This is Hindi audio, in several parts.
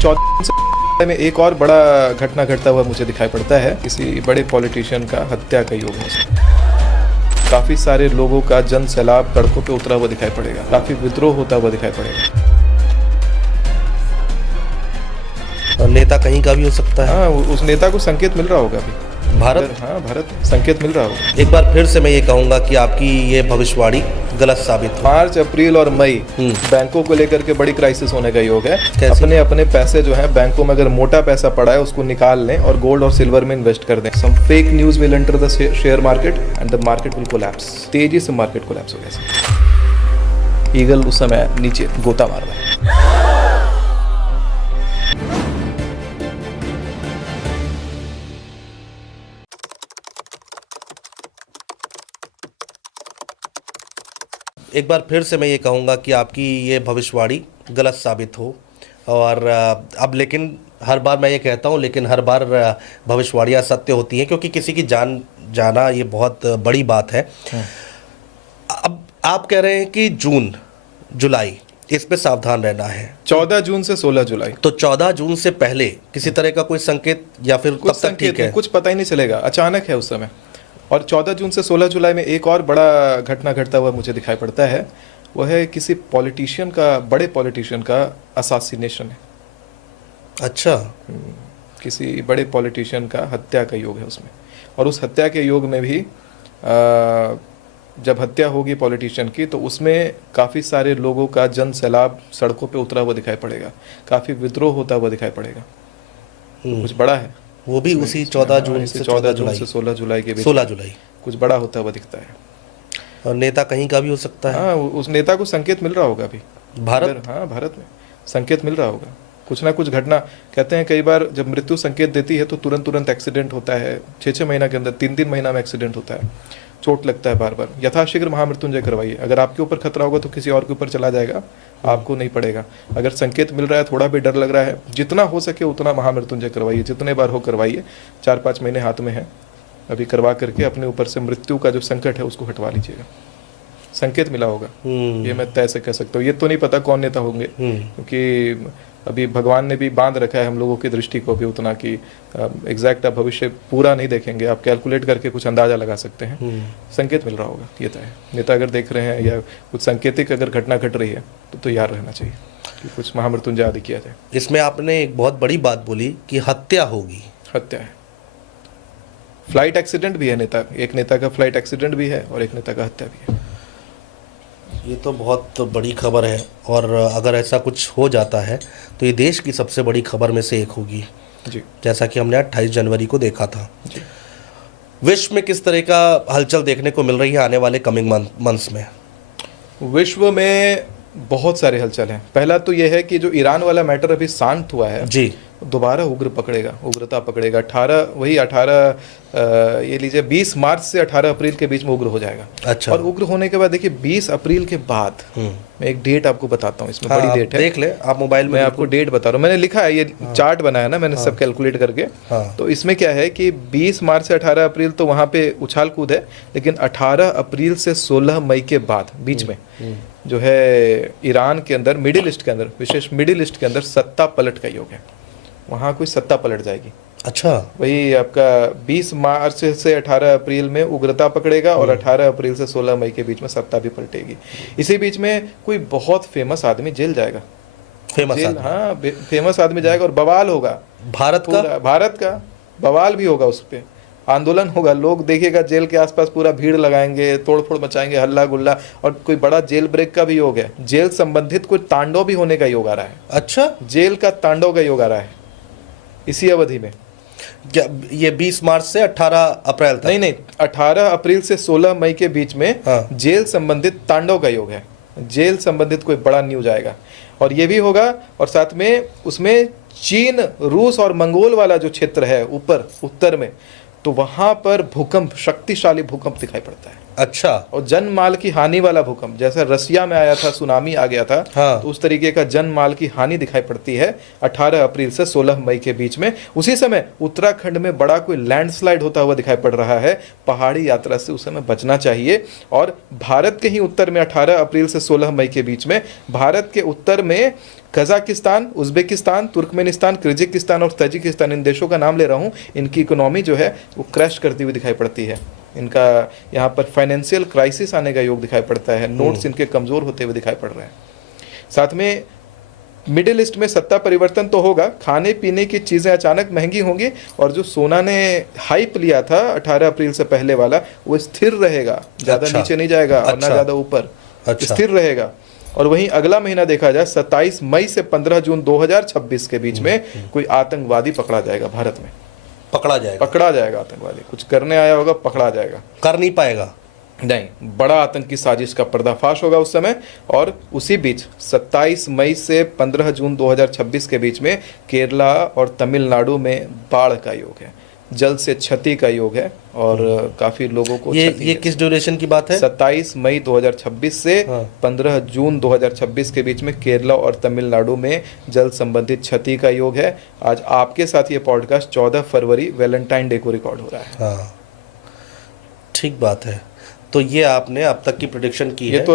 14 में एक और बड़ा घटना घटता हुआ मुझे दिखाई पड़ता है। किसी बड़े पॉलिटिशियन का हत्या का योग है। काफ़ी सारे लोगों का जन सैलाब सड़कों पे उतरा हुआ दिखाई पड़ेगा। काफ़ी विद्रोह होता हुआ दिखाई पड़ेगा। नेता कहीं का भी हो सकता है। हाँ, उस नेता को संकेत मिल रहा होगा अभी। भारत भारत संकेत मिल रहा होगा। एक बार फिर से मैं ये कहूँगा कि आपकी ये भविष्यवाणी गलत साबित हुई। मार्च, अप्रैल और मई बैंकों को लेकर के बड़ी क्राइसिस होने का योग है। कैसे? अपने पैसे जो है बैंकों में अगर मोटा पैसा पड़ा है उसको निकाल लें और गोल्ड और सिल्वर में इन्वेस्ट कर दें। Some fake news will enter the share market and the market will collapse. तेजी से मार्केट कोलैप्स हो गया। ईगल उस समय नीचे गोता मार रहा है। एक बार फिर से मैं ये कहूँगा कि आपकी ये भविष्यवाणी गलत साबित हो। और अब लेकिन हर बार मैं ये कहता हूँ, लेकिन हर बार भविष्यवाणियाँ सत्य होती हैं, क्योंकि किसी की जान जाना ये बहुत बड़ी बात है। अब आप कह रहे हैं कि जून जुलाई इस पे सावधान रहना है। 14 जून से 16 जुलाई। तो 14 जून से पहले किसी तरह का कोई संकेत या फिर कुछ तब तक ठीक है? कुछ पता ही नहीं चलेगा, अचानक है उस समय। और 14 जून से 16 जुलाई में एक और बड़ा घटना घटता हुआ मुझे दिखाई पड़ता है। वो है किसी पॉलिटिशियन का, बड़े पॉलिटिशियन का असासिनेशन है। अच्छा। किसी बड़े पॉलिटिशियन का हत्या का योग है उसमें। और उस हत्या के योग में भी जब हत्या होगी पॉलिटिशियन की तो उसमें काफ़ी सारे लोगों का जन सैलाब सड़कों पे उतरा हुआ दिखाई पड़ेगा। काफ़ी विद्रोह होता हुआ दिखाई पड़ेगा। कुछ बड़ा है वो भी उसी 14 जून से 14 जून से 16 जुलाई के बीच। 16 जुलाई कुछ बड़ा होता हुआ दिखता है। और नेता कहीं का भी हो सकता है। हाँ, उस नेता को संकेत मिल रहा होगा अभी। भारत भारत में संकेत मिल रहा होगा। कुछ ना कुछ घटना, कहते हैं कई बार जब मृत्यु संकेत देती है तो तुरंत एक्सीडेंट होता है। 6 महीना के अंदर 3 महीना में एक्सीडेंट होता है। चोट लगता है बार बार। यथाशीघ्र महामृत्युंजय करवाइए। अगर आपके ऊपर खतरा होगा तो किसी और के ऊपर चला जाएगा, आपको नहीं पड़ेगा। अगर संकेत मिल रहा है, थोड़ा भी डर लग रहा है, जितना हो सके उतना महामृत्युंजय करवाइए। जितने बार हो करवाइए। 4-5 महीने हाथ में है, अभी करवा करके अपने ऊपर से मृत्यु का जो संकट है उसको हटवा लीजिएगा। संकेत मिला होगा, ये मैं तय से कह सकता हूँ। ये तो नहीं पता कौन नेता होंगे, क्योंकि अभी भगवान ने भी बांध रखा है हम लोगों की दृष्टि को भी उतना कि एग्जैक्ट आप भविष्य पूरा नहीं देखेंगे। आप कैलकुलेट करके कुछ अंदाजा लगा सकते हैं। संकेत मिल रहा होगा, ये तय है। नेता अगर देख रहे हैं या कुछ संकेतिक अगर घटना घट रही है तो तैयार रहना चाहिए कि कुछ महामृत्युंजय आदि किया जाए। इसमें आपने एक बहुत बड़ी बात बोली कि हत्या होगी। हत्या है, फ्लाइट एक्सीडेंट भी है। एक नेता का फ्लाइट एक्सीडेंट भी है और एक नेता का हत्या भी है। ये तो बहुत बड़ी खबर है, और अगर ऐसा कुछ हो जाता है तो ये देश की सबसे बड़ी खबर में से एक होगी जी। जैसा कि हमने 28 जनवरी को देखा था जी। विश्व में किस तरह का हलचल देखने को मिल रही है आने वाले कमिंग मंथ्स में? विश्व में बहुत सारे हलचल हैं। पहला तो यह है कि जो ईरान वाला मैटर अभी शांत हुआ है जी, दोबारा उग्रता पकड़ेगा। 20 मार्च से 18 अप्रैल के बीच में उग्र हो जाएगा। अच्छा। और उग्र होने के बाद देखिए 20 अप्रैल के बाद मैं एक डेट आपको बताता हूँ। इसमें बड़ी डेट है, देख ले आप मोबाइल में। मैं आपको डेट बता रहा हूँ, मैंने लिखा है, ये चार्ट बनाया ना मैंने, सब कैलकुलेट करके। तो इसमें क्या है कि 20 मार्च से 18 अप्रैल तो वहाँ पे उछाल कूद है, लेकिन 18 अप्रैल से 16 मई के बाद बीच में जो है ईरान के अंदर, मिडिल ईस्ट के अंदर, विशेष मिडिल ईस्ट के अंदर सत्ता पलट का योग है। वहाँ कोई सत्ता पलट जाएगी। अच्छा। वही आपका 20 मार्च से 18 अप्रैल में उग्रता पकड़ेगा और 18 अप्रैल से 16 मई के बीच में सत्ता भी पलटेगी। इसी बीच में कोई बहुत फेमस आदमी जेल जाएगा। फेमस आदमी जाएगा और बवाल होगा। भारत का बवाल भी होगा, उस पर आंदोलन होगा। लोग देखिएगा जेल के आसपास पूरा भीड़ लगाएंगे, तोड़फोड़ मचाएंगे, हल्ला गुल्ला। और कोई बड़ा जेल ब्रेक का भी योग है। जेल संबंधित कोई तांडव भी होने का योग आ रहा है। अच्छा, जेल का तांडव का योग आ रहा है इसी अवधि में। क्या ये 20 मार्च से 18 अप्रैल तक? नहीं, 18 अप्रैल से 16 मई के बीच में जेल संबंधित तांडव का योग है। जेल संबंधित कोई बड़ा न्यूज आएगा और ये भी होगा। और साथ में उसमें चीन, रूस और मंगोल वाला जो क्षेत्र है ऊपर उत्तर में, तो वहां पर भूकंप, शक्तिशाली भूकंप दिखाई पड़ता है। अच्छा। और जन माल की हानि वाला भूकंप, जैसा रसिया में आया था, सुनामी आ गया था, हाँ। तो उस तरीके का जन माल की हानि दिखाई पड़ती है 18 अप्रैल से 16 मई के बीच में। उसी समय उत्तराखंड में बड़ा कोई लैंडस्लाइड होता हुआ दिखाई पड़ रहा है। पहाड़ी यात्रा से उस समय बचना चाहिए। और भारत के ही उत्तर में 18 अप्रैल से 16 मई के बीच में भारत के उत्तर में कजाकिस्तान, उज्बेकिस्तान, तुर्कमेनिस्तान, किर्गिस्तान और तजिकिस्तान, इन देशों का नाम ले रहा हूँ, इनकी इकोनॉमी जो है वो क्रैश करती हुई दिखाई पड़ती है। इनका यहाँ पर फाइनेंशियल क्राइसिस आने का योग दिखाई पड़ता है। नोट्स इनके कमज़ोर होते हुए दिखाई पड़ रहे हैं। साथ में मिडिल ईस्ट में सत्ता परिवर्तन तो होगा, खाने पीने की चीज़ें अचानक महंगी होंगी, और जो सोना ने हाइप लिया था 18 अप्रैल से पहले वाला, वो स्थिर रहेगा, ज़्यादा अच्छा। नीचे नहीं जाएगा और ना अच्छा। ज़्यादा ऊपर, अच्छा। स्थिर रहेगा। और वहीं अगला महीना देखा जाए 27 मई से 15 जून 2026 के बीच में कोई आतंकवादी पकड़ा जाएगा भारत में। पकड़ा जाएगा। पकड़ा जाएगा आतंकवादी, कुछ करने आया होगा, पकड़ा जाएगा। कर नहीं पाएगा। नहीं, बड़ा आतंकी साजिश का पर्दाफाश होगा उस समय। और उसी बीच 27 मई से 15 जून 2026 के बीच में केरला और तमिलनाडु में बाढ़ का योग है, जल से क्षति का योग है, और काफी लोगों को ये क्षति है। किस ड्यूरेशन की बात है? 27 मई 2026 से हाँ। 15 जून 2026 के बीच में केरला और तमिलनाडु में जल संबंधित क्षति का योग है। आज आपके साथ ये पॉडकास्ट 14 फरवरी वैलेंटाइन डे को रिकॉर्ड हो रहा है। हाँ, ठीक बात है। तो ये आपने अब तक की प्रेडिक्शन की ये है? तो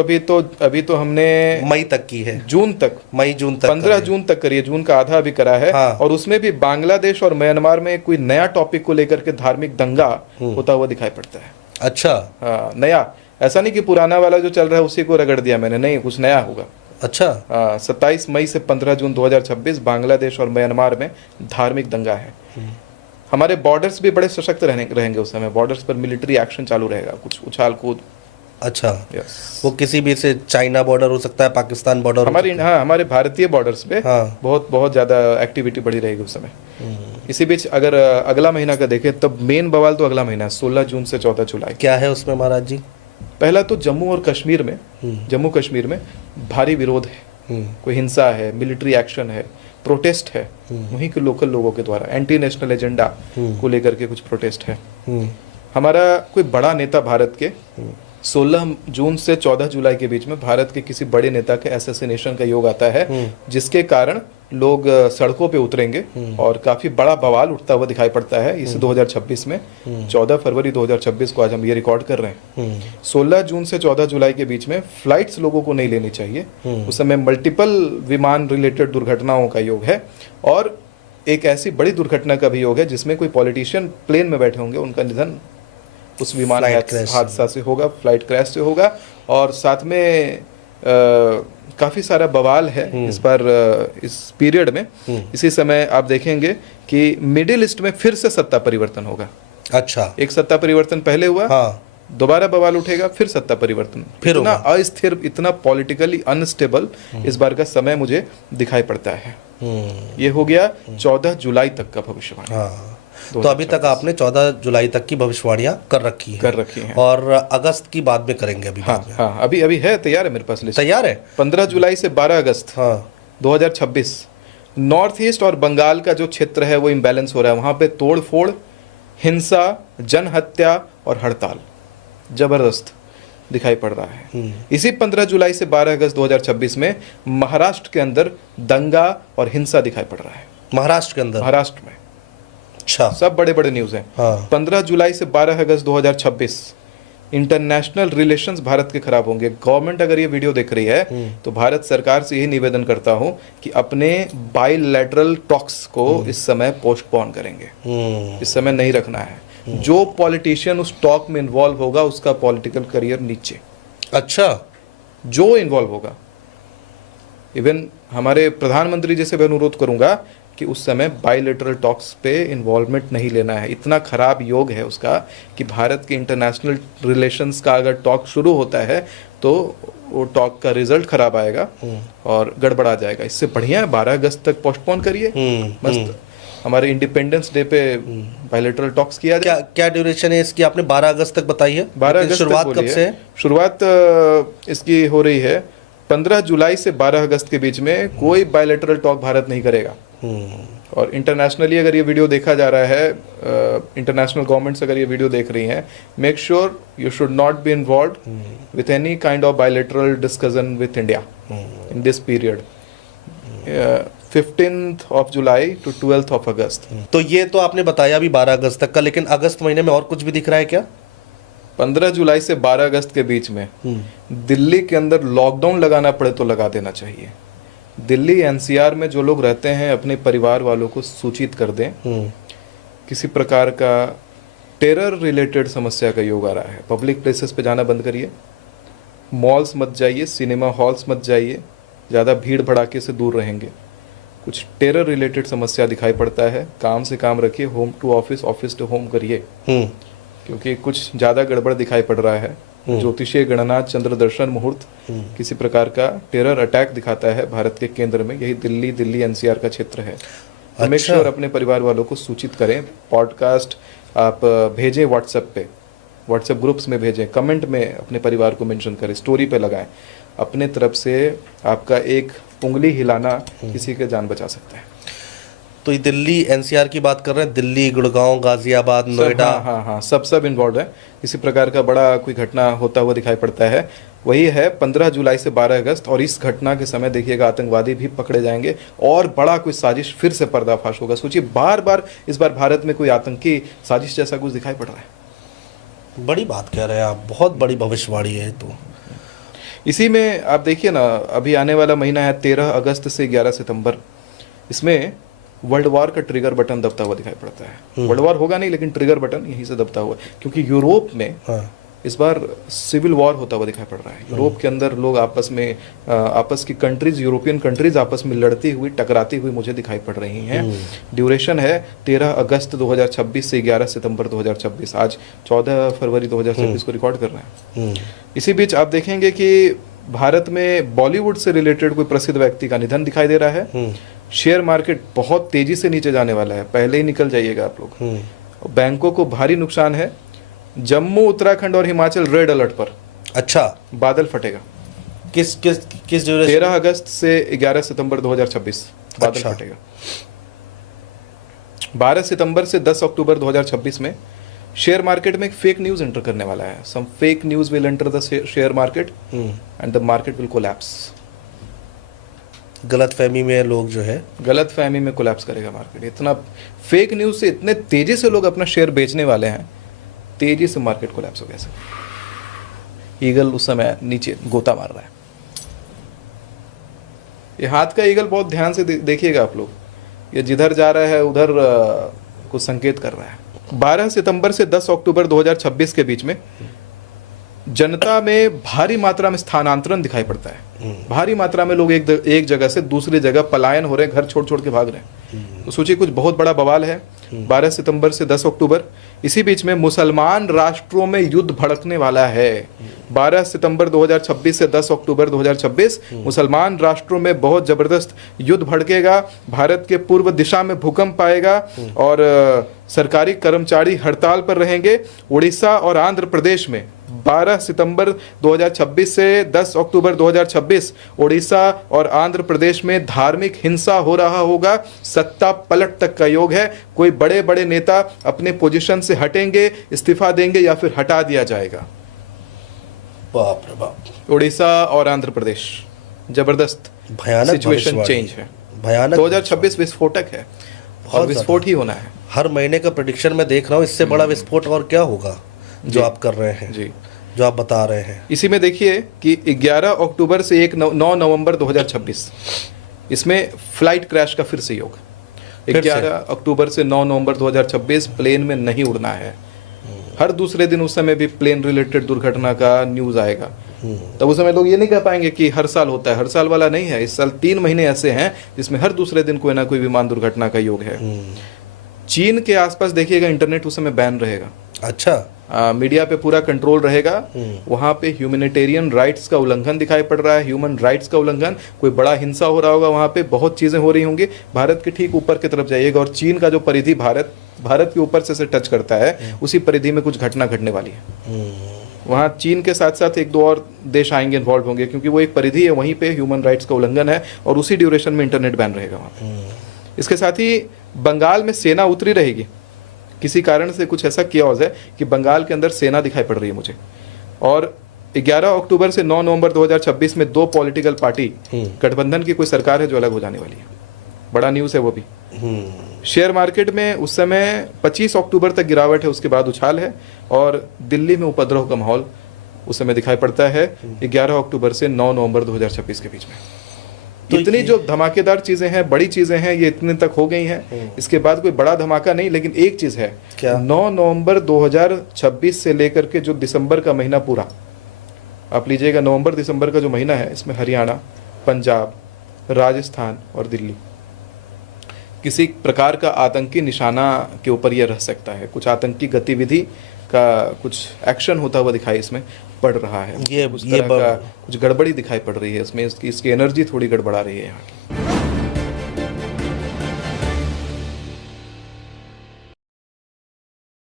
अभी तो हमने मई तक की है। जून तक, मई जून तक 15 जून तक करिए, जून का आधा अभी करा है। हाँ। और उसमें भी बांग्लादेश और म्यांमार में कोई नया टॉपिक को लेकर के धार्मिक दंगा होता हुआ दिखाई पड़ता है। अच्छा। हाँ, नया, ऐसा नहीं कि पुराना वाला जो चल रहा है उसी को रगड़ दिया मैंने, नहीं, कुछ नया होगा। अच्छा। 27 मई से 15 जून 2026 बांग्लादेश और म्यांमार में धार्मिक दंगा है। हमारे बॉर्डर्स भी बड़े सशक्त रहेंगे उस समय। बॉर्डर्स पर मिलिट्री एक्शन चालू रहेगा, कुछ उछाल कूद। अच्छा। यस, वो किसी भी से चाइना बॉर्डर हो सकता है, पाकिस्तान बॉर्डर हमारे भारतीय बॉर्डर्स पे हाँ। बहुत ज़्यादा एक्टिविटी बढ़ी रहेगी उस समय। इसी बीच अगर अगला महीना का देखें, तब मेन बवाल तो अगला महीना है, 16 जून से 14 जुलाई। क्या है उसमें महाराज जी? पहला तो जम्मू और कश्मीर में, जम्मू कश्मीर में भारी विरोध है, कोई हिंसा है, मिलिट्री एक्शन है, प्रोटेस्ट है वहीं के लोकल लोगों के द्वारा, एंटी नेशनल एजेंडा को लेकर के कुछ प्रोटेस्ट है। हमारा कोई बड़ा नेता भारत के 16 जून से 14 जुलाई के बीच में भारत के किसी बड़े नेता के असैसिनेशन का योग आता है, जिसके कारण लोग सड़कों पे उतरेंगे और काफी बड़ा बवाल उठता हुआ दिखाई पड़ता है इस 2026 में। 14 फरवरी 2026 को आज हम ये रिकॉर्ड कर रहे हैं। 16 जून से 14 जुलाई के बीच में फ्लाइट्स लोगों को नहीं लेनी चाहिए। उस समय मल्टीपल विमान रिलेटेड दुर्घटनाओं का योग है, और एक ऐसी बड़ी दुर्घटना का भी योग है जिसमें कोई पॉलिटिशियन प्लेन में बैठे होंगे, उनका निधन उस विमान हादसा से होगा, फ्लाइट क्रैश से होगा। और साथ में काफ़ी सारा बवाल है इस बार इस पीरियड में। इसी समय आप देखेंगे कि मिडिल ईस्ट में फिर से सत्ता परिवर्तन होगा। अच्छा। एक सत्ता परिवर्तन पहले हुआ, हाँ। दोबारा बवाल उठेगा, फिर सत्ता परिवर्तन, फिर इतना अस्थिर, इतना पॉलिटिकली अनस्टेबल इस बार का समय मुझे दिखाई पड़ता है। ये हो गया 14 जुलाई तक का भविष्यवाणी। हाँ। तो अभी तक आपने 14 जुलाई तक की भविष्यवाणियां कर रखी हैं। और अगस्त की बाद में करेंगे अभी। हाँ, अभी है, तैयार है मेरे पास लिस्ट। तैयार है। 15 जुलाई से 12 अगस्त 2026 नॉर्थ ईस्ट और बंगाल का जो क्षेत्र है वो इम्बैलेंस हो रहा है। वहाँ पे तोड़ फोड़, हिंसा, जनहत्या और हड़ताल जबरदस्त दिखाई पड़ रहा है। इसी 15 जुलाई से 12 अगस्त 2026 में महाराष्ट्र के अंदर दंगा और हिंसा दिखाई पड़ रहा है। महाराष्ट्र के अंदर? महाराष्ट्र में। अच्छा। सब बड़े बड़े न्यूज़ हैं। हाँ। 15 जुलाई से 12 अगस्त 2026 इंटरनेशनल रिलेशंस भारत के खराब होंगे। गवर्नमेंट अगर ये वीडियो देख रही है तो भारत सरकार से यही निवेदन करता हूं कि अपने बाइलैटरल टॉक्स को इस समय पोस्टपोन करेंगे, इस समय नहीं रखना है। जो पॉलिटिशियन उस टॉक में इन्वॉल्व होगा उसका पॉलिटिकल करियर नीचे। अच्छा। जो इन्वॉल्व होगा, इवन हमारे प्रधानमंत्री जी से मैं अनुरोध करूंगा कि उस समय बाइलेटरल टॉक्स पे इन्वॉल्वमेंट नहीं लेना है। इतना खराब योग है उसका कि भारत के इंटरनेशनल रिलेशंस का अगर टॉक शुरू होता है तो वो टॉक का रिजल्ट खराब आएगा और गड़बड़ा जाएगा। इससे बढ़िया है 12 अगस्त तक पोस्टपोन करिए, मस्त हमारे इंडिपेंडेंस डे पे बाइलेटरल टॉक्स किया जाए। क्या ड्यूरेशन है इसकी? आपने 12 अगस्त तक बताई है। 12 अगस्त शुरुआत कब से है? शुरुआत इसकी हो रही है 15 जुलाई से 12 अगस्त के बीच में। कोई बाइलेटरल टॉक भारत नहीं करेगा। और इंटरनेशनली अगर ये वीडियो देखा जा रहा है, इंटरनेशनल गवर्नमेंट्स अगर ये वीडियो देख रही हैं, make sure you should not be involve with any kind of bilateral discussion with India in this period 15th of July to 12th of August। तो ये तो आपने बताया अभी 12 अगस्त तक का, लेकिन अगस्त महीने में और कुछ भी दिख रहा है क्या? 15 जुलाई से 12 अगस्त के बीच में दिल्ली के अंदर लॉकडाउन लगाना पड़े तो लगा देना चाहिए। दिल्ली एनसीआर में जो लोग रहते हैं अपने परिवार वालों को सूचित कर दें। किसी प्रकार का टेरर रिलेटेड समस्या का योग आ रहा है, पब्लिक प्लेसेस पे जाना बंद करिए, मॉल्स मत जाइए, सिनेमा हॉल्स मत जाइए, ज़्यादा भीड़ भड़ाके से दूर रहेंगे। कुछ टेरर रिलेटेड समस्या दिखाई पड़ता है, काम से काम रखिए, home to office, office to home करिए, क्योंकि कुछ ज़्यादा गड़बड़ दिखाई पड़ रहा है। ज्योतिषीय गणना, चंद्र दर्शन मुहूर्त किसी प्रकार का टेरर अटैक दिखाता है भारत के केंद्र में। यही दिल्ली एनसीआर का क्षेत्र है। तो मेक श्योर अपने परिवार वालों को सूचित करें। पॉडकास्ट आप भेजें व्हाट्सएप पे, व्हाट्सएप ग्रुप्स में भेजें, कमेंट में अपने परिवार को मेंशन करें, स्टोरी पे लगाएं। अपने तरफ से आपका एक उंगली हिलाना किसी के जान बचा सकता है। तो ये दिल्ली एनसीआर की बात कर रहे हैं, दिल्ली, गुड़गांव, गाजियाबाद, नोएडा, हाँ, सब इन्वॉल्व है। किसी प्रकार का बड़ा कोई घटना होता हुआ दिखाई पड़ता है। वही है 15 जुलाई से 12 अगस्त, और इस घटना के समय देखिएगा आतंकवादी भी पकड़े जाएंगे और बड़ा कोई साजिश फिर से पर्दाफाश होगा। सोचिए बार बार इस बार भारत में कोई आतंकी साजिश जैसा कुछ दिखाई पड़ रहा है। बड़ी बात कह रहे हैं आप, बहुत बड़ी भविष्यवाणी है। तो इसी में आप देखिए ना, अभी आने वाला महीना है 13 अगस्त से 11 सितंबर, इसमें वर्ल्ड वॉर का ट्रिगर बटन दबता हुआ दिखाई पड़ता है। वर्ल्ड वॉर होगा नहीं, लेकिन ट्रिगर बटन यहीं से दबता हुआ, क्योंकि यूरोप में इस बार सिविल वॉर होता हुआ दिखाई पड़ रहा है। यूरोप के अंदर लोग आपस की कंट्रीज, यूरोपियन कंट्रीज आपस में लड़ती हुई, टकराती हुई मुझे दिखाई पड़ रही हैं। ड्यूरेशन है 13 अगस्त 2026 से 11 सितंबर 2026। आज 14 फरवरी 2026 को रिकॉर्ड कर रहे हैं। इसी बीच आप देखेंगे कि भारत में बॉलीवुड से रिलेटेड कोई प्रसिद्ध व्यक्ति का निधन दिखाई दे रहा है। शेयर मार्केट बहुत तेजी से नीचे जाने वाला है, पहले ही निकल जाइएगा आप लोग। बैंकों को भारी नुकसान है। जम्मू, उत्तराखंड और हिमाचल रेड अलर्ट पर। अच्छा, बादल फटेगा। किस 13 अगस्त से 11 सितंबर 2026 बादल फटेगा। 12 सितंबर से 10 अक्टूबर 2026 में शेयर मार्केट में एक फेक न्यूज एंटर करने वाला है। Some fake news will enter the share market and the market will collapse. गलतफहमी में लोग जो है, गलतफहमी में कोलैप्स करेगा मार्केट। इतना फेक न्यूज से इतने तेजी से लोग अपना शेयर बेचने वाले हैं, तेजी से मार्केट कोलैप्स हो गया सर। ईगल उस समय नीचे गोता मार रहा है। ये हाथ का ईगल बहुत ध्यान से देखिएगा आप लोग, ये जिधर जा रहा है उधर कुछ संकेत कर रहा है। 12 सितंबर से 10 अक्टूबर 2026 के बीच में जनता में भारी मात्रा में स्थानांतरण दिखाई पड़ता है। भारी मात्रा में लोग एक जगह से दूसरी जगह पलायन हो रहे हैं, घर छोड़ छोड़ के भाग रहे हैं। तो सोचिए कुछ बहुत बड़ा बवाल है। 12 सितंबर से 10 अक्टूबर। इसी बीच में मुसलमान राष्ट्रों में युद्ध भड़कने वाला है। 12 सितंबर 2026 से 10 अक्टूबर 2026 मुसलमान राष्ट्रों में बहुत जबरदस्त युद्ध भड़केगा। भारत के पूर्व दिशा में भूकंप आएगा और सरकारी कर्मचारी हड़ताल पर रहेंगे। उड़ीसा और आंध्र प्रदेश में 12 सितंबर 2026 से 10 अक्टूबर 2026 उड़ीसा और आंध्र प्रदेश में धार्मिक हिंसा हो रहा होगा। सत्ता पलट तक का योग है। कोई बड़े बड़े नेता अपने पोजीशन से हटेंगे, इस्तीफा देंगे या फिर हटा दिया जाएगा। बाप रे बाप। उड़ीसा और आंध्र प्रदेश जबरदस्त भयानक सिचुएशन चेंज है। भयानक 2026 विस्फोटक है और विस्फोट ही होना है। हर महीने का प्रेडिक्शन मैं देख रहा हूँ, इससे बड़ा विस्फोट और क्या होगा जो आप कर रहे हैं जी, जो आप बता रहे हैं। इसी में देखिए कि 11 अक्टूबर से 9 नवंबर 2026 इसमें फ्लाइट क्रैश का फिर से योग। 11 अक्टूबर से 9 नवंबर 2026 प्लेन में नहीं उड़ना है। हर दूसरे दिन उस समय भी प्लेन रिलेटेड दुर्घटना का न्यूज आएगा। तब उस समय लोग ये नहीं कह पाएंगे कि हर साल होता है। हर साल वाला नहीं है। इस साल 3 महीने ऐसे हैं जिसमें हर दूसरे दिन कोई ना कोई विमान दुर्घटना का योग है। चीन के आसपास देखिएगा इंटरनेट उस समय बैन रहेगा। अच्छा, मीडिया पे पूरा कंट्रोल रहेगा। वहाँ पे ह्यूमैनिटेरियन राइट्स का उल्लंघन दिखाई पड़ रहा है, ह्यूमन राइट्स का उल्लंघन, कोई बड़ा हिंसा हो रहा होगा, वहाँ पे बहुत चीज़ें हो रही होंगी। भारत के ठीक ऊपर की तरफ जाइएगा और चीन का जो परिधि भारत के ऊपर से टच करता है, उसी परिधि में कुछ घटना घटने वाली है। वहाँ चीन के साथ साथ 1-2 और देश आएंगे, इन्वॉल्व होंगे, क्योंकि वो एक परिधि है, वहीं पे ह्यूमन राइट्स का उल्लंघन है और उसी ड्यूरेशन में इंटरनेट बैन रहेगा वहाँ पे। इसके साथ ही बंगाल में सेना उतरी रहेगी, किसी कारण से कुछ ऐसा कियास है कि बंगाल के अंदर सेना दिखाई पड़ रही है मुझे। और 11 अक्टूबर से 9 नवंबर 2026 में 2 पॉलिटिकल पार्टी गठबंधन की कोई सरकार है जो अलग हो जाने वाली है। बड़ा न्यूज़ है वो भी। शेयर मार्केट में उस समय 25 अक्टूबर तक गिरावट है, उसके बाद उछाल है, और दिल्ली में उपद्रव का माहौल उस समय दिखाई पड़ता है 11 अक्टूबर से 9 नवंबर 2026 के बीच में। तो इतनी जो धमाकेदार चीजें हैं, बड़ी चीजें हैं, ये इतने तक हो गई हैं। इसके बाद कोई बड़ा धमाका नहीं, लेकिन एक चीज है, क्या? 9 नवंबर 2026 से लेकर के जो दिसंबर का महीना पूरा आप लीजिएगा, नवंबर दिसंबर का जो महीना है, इसमें हरियाणा, पंजाब, राजस्थान और दिल्ली किसी प्रकार का आतंकी निशाना के ऊपर यह रह सकता है। कुछ आतंकी गतिविधि का कुछ एक्शन होता हुआ दिखाई इसमें पड़ रहा है। ये उस तरह का कुछ गड़बड़ी दिखाई पड़ रही है इसमें, इसकी एनर्जी थोड़ी गड़बड़ा रही है यहाँ की।